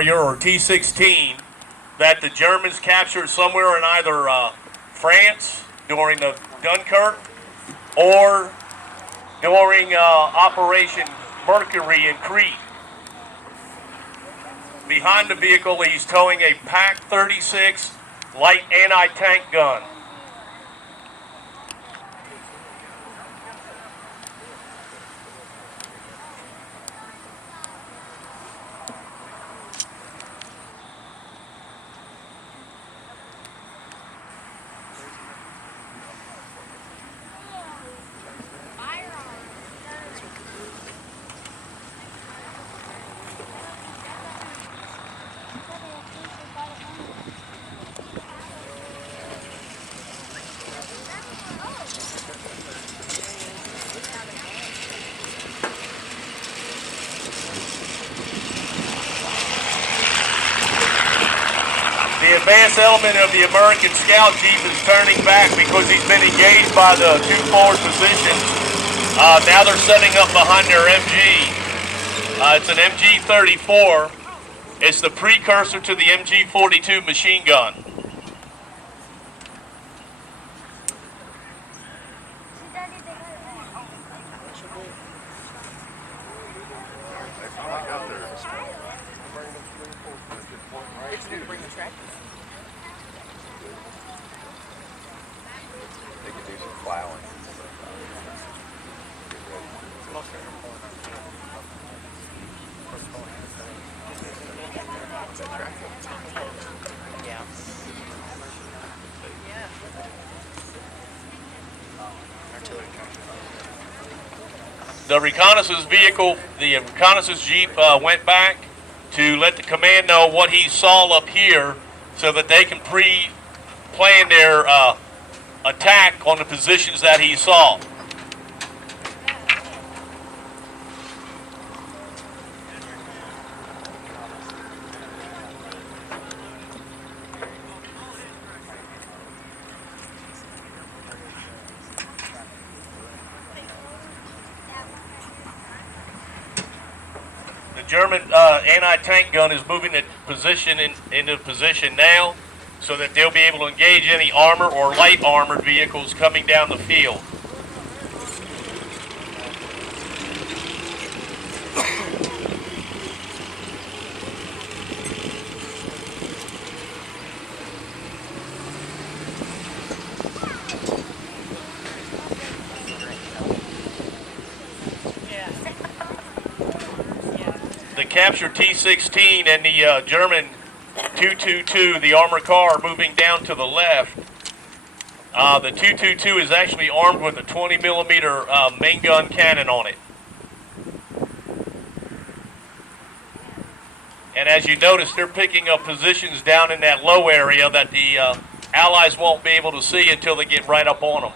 carrier, or T-16, that the Germans captured somewhere in either France during the Dunkirk or during Operation Mercury in Crete. Behind the vehicle, he's towing a PaK-36 light anti-tank gun. The advanced element of the American Scout Jeep is turning back because he's been engaged by the two forward positions. Now they're setting up behind their MG. It's an MG-34. It's the precursor to the MG-42 machine gun. The reconnaissance vehicle, the reconnaissance Jeep went back to let the command know what he saw up here so that they can pre-plan their attack on the positions that he saw. The German anti-tank gun is moving into position now so that they'll be able to engage any armor or light armored vehicles coming down the field. The captured T-16 and the German 222, the armored car, are moving down to the left. The 222 is actually armed with a 20 millimeter main gun cannon on it. And as you notice, they're picking up positions down in that low area that the Allies won't be able to see until they get right up on them.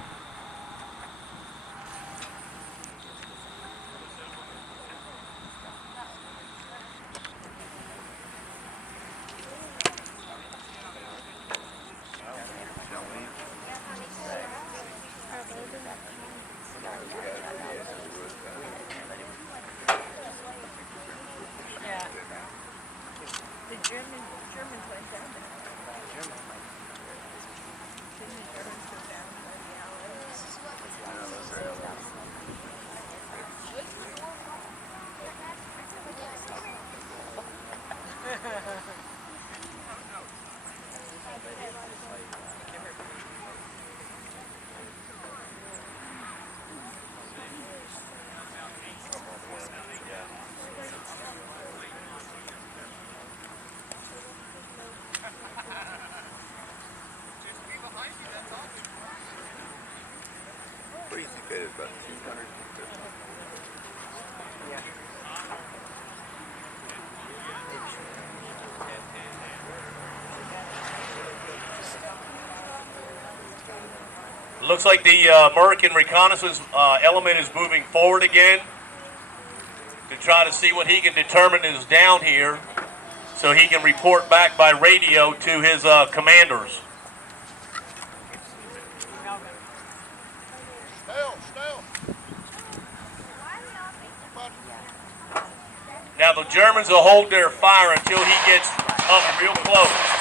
What do you think that is, about 200? Yeah. Looks like the American reconnaissance element is moving forward again to try to see what he can determine is down here so he can report back by radio to his commanders. Now the Germans will hold their fire until he gets up real close.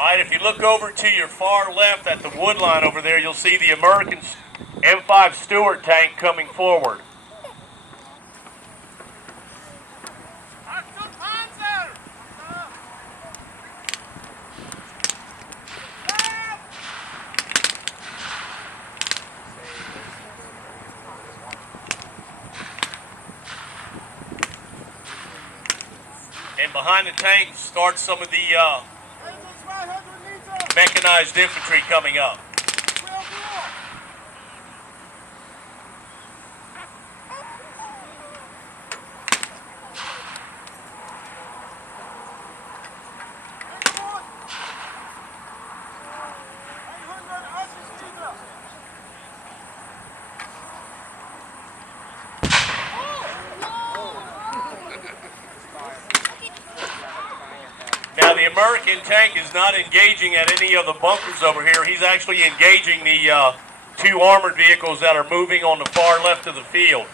All right, if you look over to your far left at the wood line over there, you'll see the American M5 Stuart tank coming forward. And behind the tank starts some of the mechanized infantry coming up. Now the American tank is not engaging at any of the bunkers over here. He's actually engaging the two armored vehicles that are moving on the far left of the field.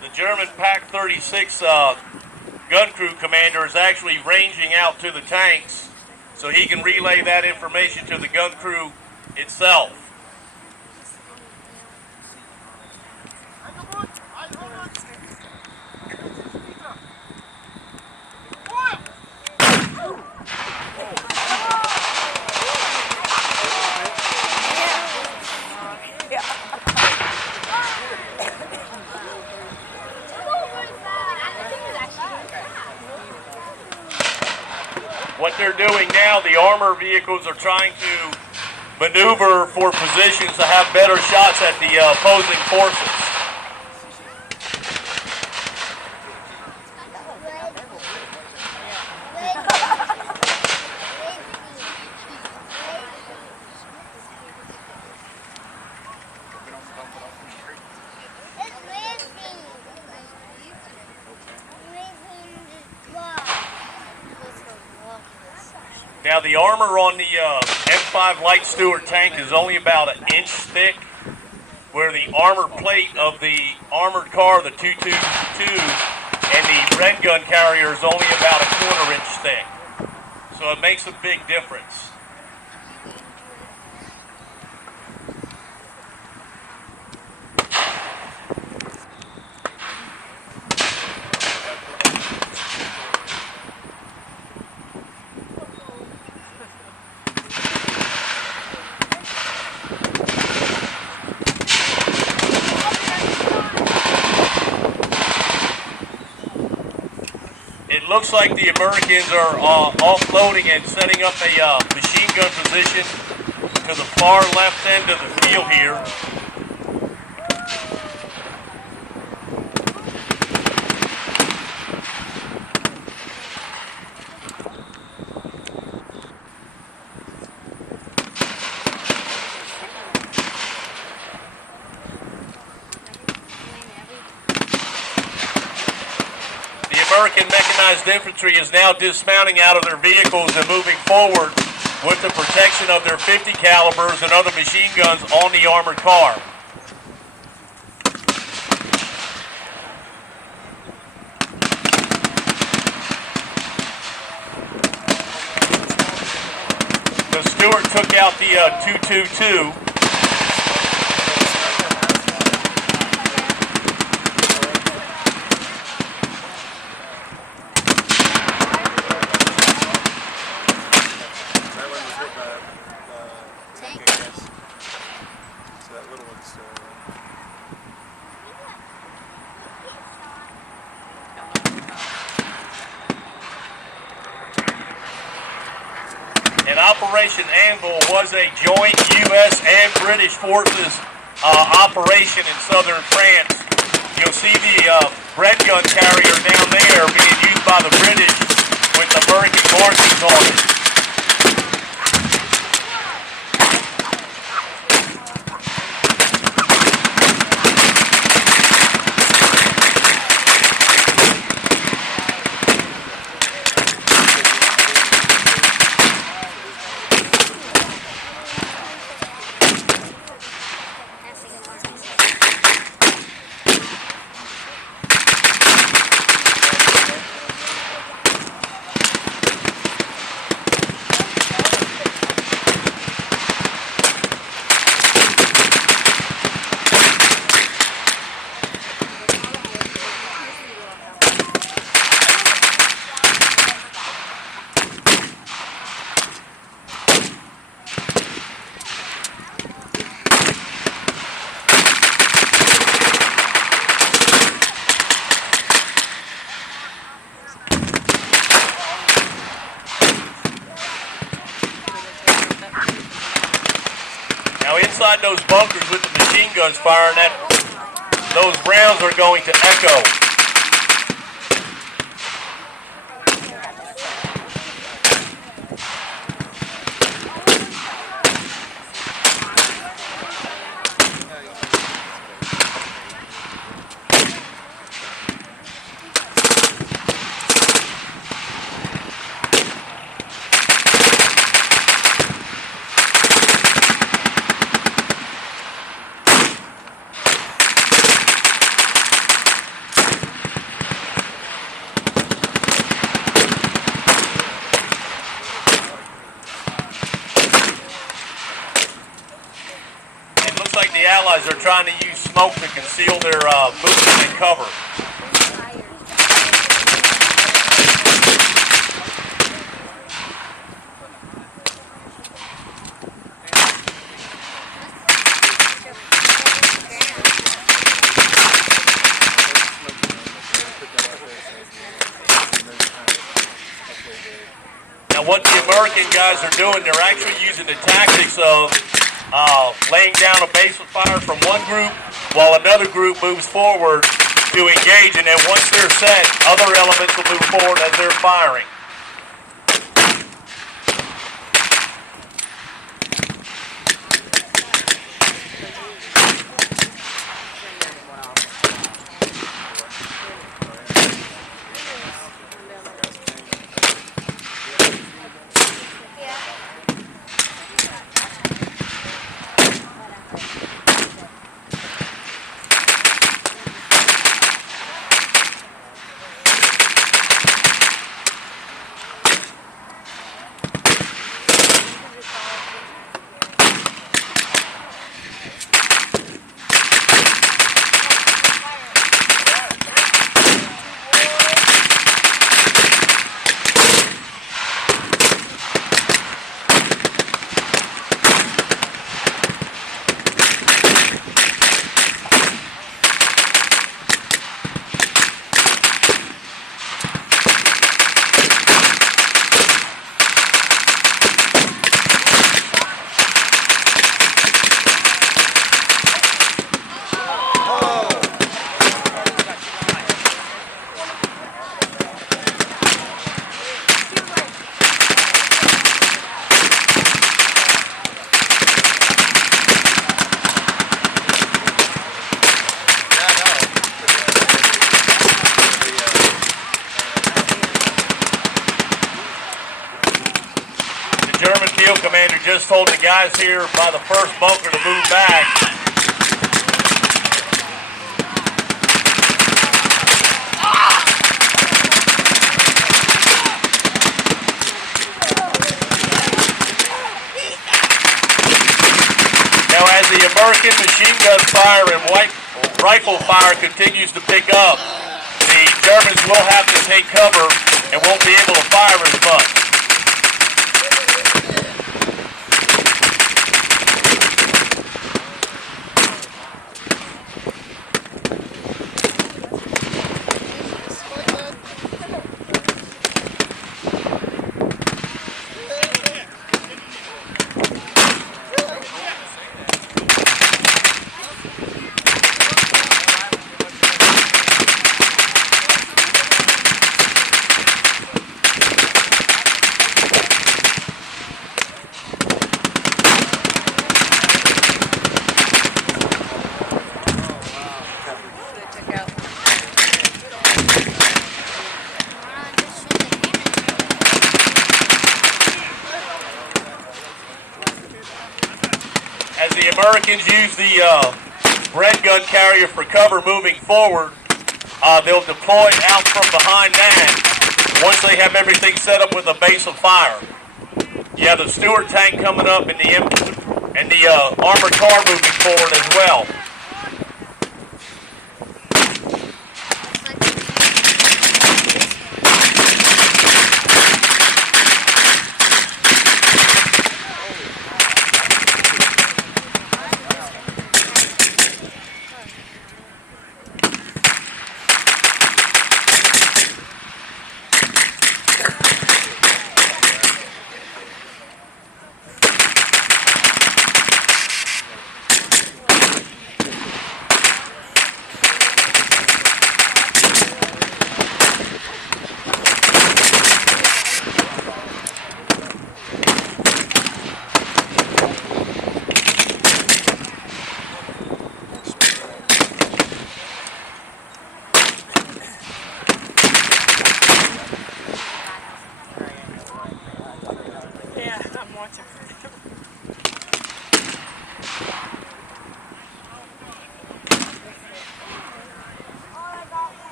The German Pack 36 gun crew commander is actually ranging out to the tanks so he can relay that information to the gun crew itself. What they're doing now, the armor vehicles are trying to maneuver for positions to have better shots at the opposing forces. Now the armor on the M5 Light Stuart tank is only about an inch thick, where the armored plate of the armored car, the 222, and the red gun carrier is only about a quarter-inch thick. So it makes a big difference. It looks like the Americans are offloading and setting up a machine gun position to the far left end of the field here. American mechanized infantry is now dismounting out of their vehicles and moving forward with the protection of their 50 calibers and other machine guns on the armored car. The Stewart took out the 222. And Operation Anvil was a joint U.S. and British forces operation in southern France. You'll see the red gun carrier down there being used by the British with American markings on it. Now inside those bunkers with the machine guns firing, those rounds are going to echo. Like the Allies are trying to use smoke to conceal their movement and cover. Now what the American guys are doing, they're actually using the tactics of laying down a base of fire from one group while another group moves forward to engage, and then once they're set, other elements will move forward as they're firing. commander just told the guys here by the first bunker to move back. Now, as the American machine gun fire and rifle fire continues to pick up, the Germans will have to take cover and won't be able to fire as much. As the Americans use the red gun carrier for cover moving forward, they'll deploy out from behind that once they have everything set up with a base of fire. You have the Stuart tank coming up and the armored car moving forward as well.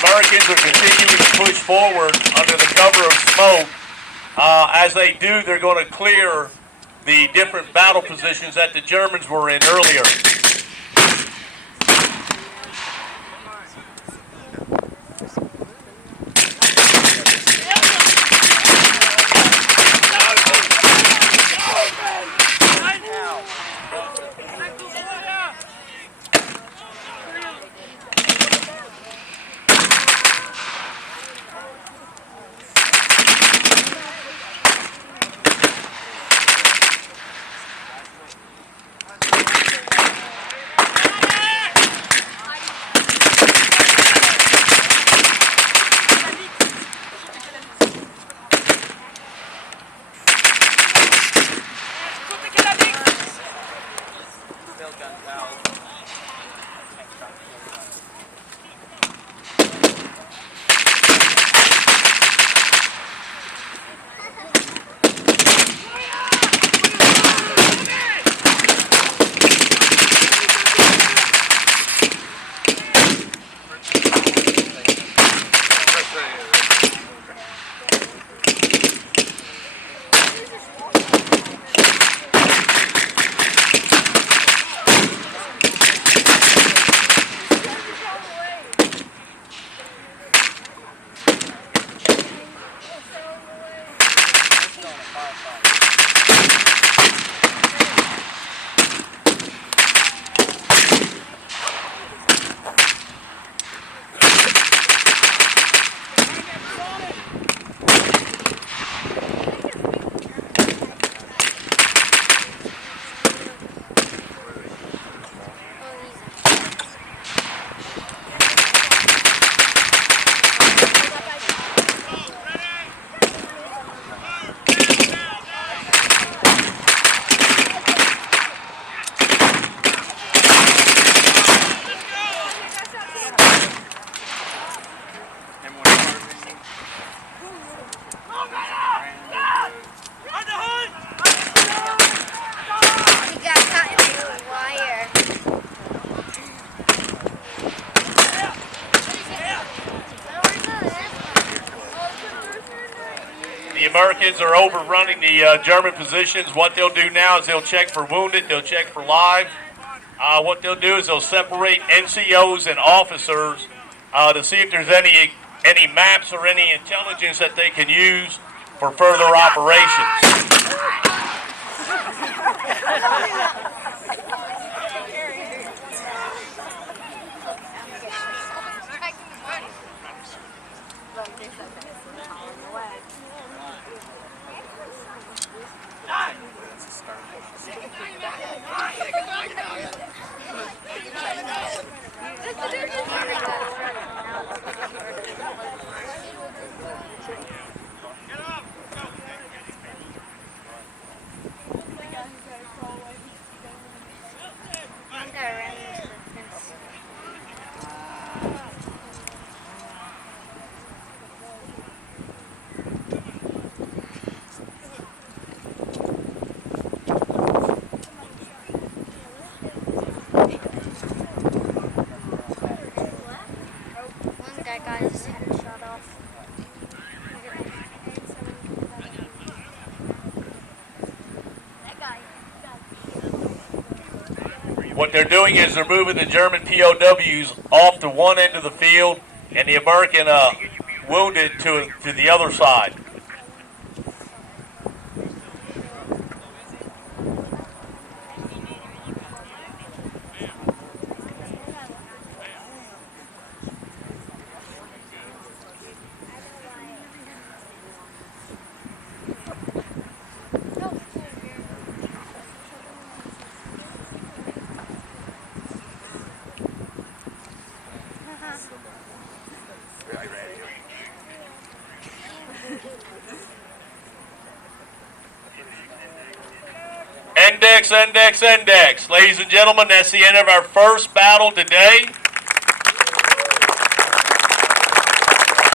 Americans are continuing to push forward under the cover of smoke. As they do, they're going to clear the different battle positions that the Germans were in earlier. Americans are overrunning the German positions. What they'll do now is they'll check for wounded, they'll check for live. What they'll do is they'll separate NCOs and officers to see if there's any maps or any intelligence that they can use for further operations. That guy just had it shot off. What they're doing is they're moving the German POWs off to one end of the field and the American wounded to the other side. Index, index, index. Ladies and gentlemen, that's the end of our first battle today.